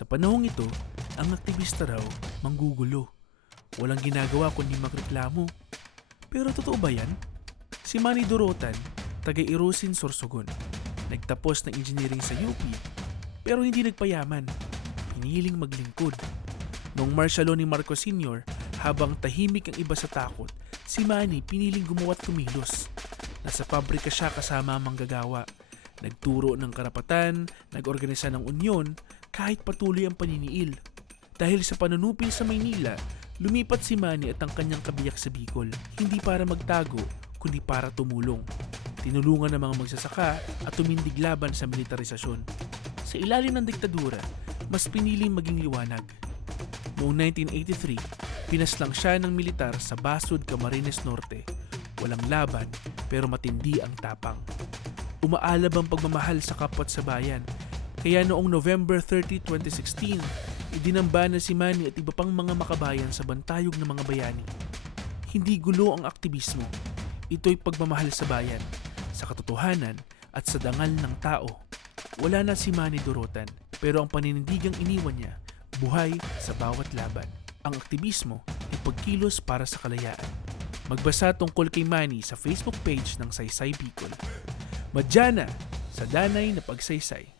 Sa panahong ito, ang aktivista raw manggugulo. Walang ginagawa kundi magreklamo. Pero totoo ba yan? Si Manny Dorotan, taga Irusin, Sorsogon. Nagtapos ng engineering sa UP, pero hindi nagpayaman. Piniling maglingkod. Noong martial law ni Marcos Sr., habang tahimik ang iba sa takot, si Manny piniling gumawa at kumilos. Nasa pabrika siya kasama ang manggagawa. Nagturo ng karapatan, nag-organisa ng unyon, kahit patuloy ang paniniil. Dahil sa panunupil sa Maynila, lumipat si Manny at ang kanyang kabiyak sa Bicol, hindi para magtago, kundi para tumulong. Tinulungan ng mga magsasaka at tumindig laban sa militarisasyon. Sa ilalim ng diktadura, mas piniling maging liwanag. Noong 1983, pinaslang siya ng militar sa Basud, Camarines Norte. Walang laban, pero matindi ang tapang. Umaalab ang pagmamahal sa kapwa't sa bayan. Kaya noong November 30, 2016, idinamba na si Manny at iba pang mga makabayan sa bantayog ng mga bayani. Hindi gulo ang aktivismo. Ito'y pagmamahal sa bayan, sa katotohanan at sa dangal ng tao. Wala na si Manny Dorotan, pero ang paninindigang iniwan niya, buhay sa bawat laban. Ang aktivismo ay pagkilos para sa kalayaan. Magbasa tungkol kay Manny sa Facebook page ng Saysay Bicol. Madyana sa danay na pagsaysay.